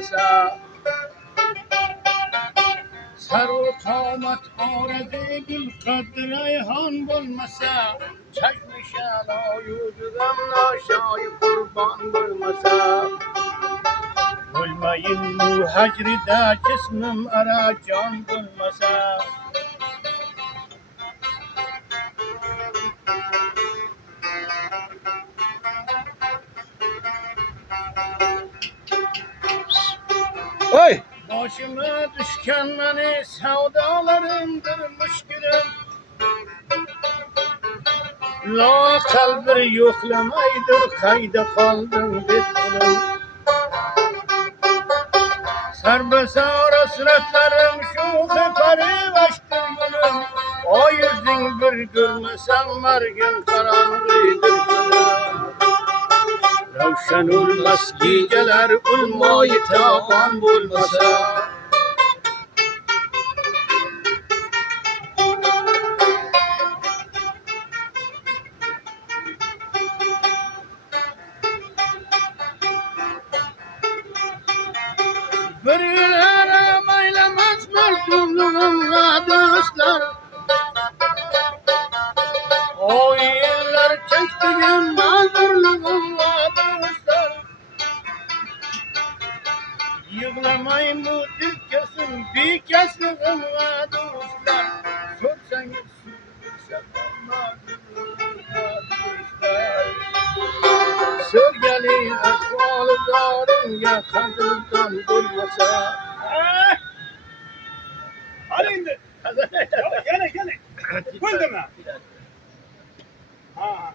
bulmasa, sarı kamat arada gül kadir ayhan bulmasa, çekmişen ayududan aşağıya kurban bulmasa. Bulmayın bu hacrida cismim ara can bulmasa. Oy! Başıma düşken beni sevdalarımdır müşkülüm. La kalbir yoklamaydır kayda kaldın bitkulum. Serbesar hasretlerim şu heperi baştır gülüm. O yüzün bir görmesem mergin karanlıydır gülüm. Ravşan olmaz geceler ulmayı taban bulmasa. Bir yere meylemez merdumluğumla dostlar. O yıllar çektiğim mağdurluğumla dostlar. Yığlamayın bu dilkesin bir kesliğimle dostlar. Sorsanız sürülse mağdurluğumla dostlar. Sörgeli ahvalı darın ya kadından bulmasa. Hadi indi. Gene. Öldü mü? Ha.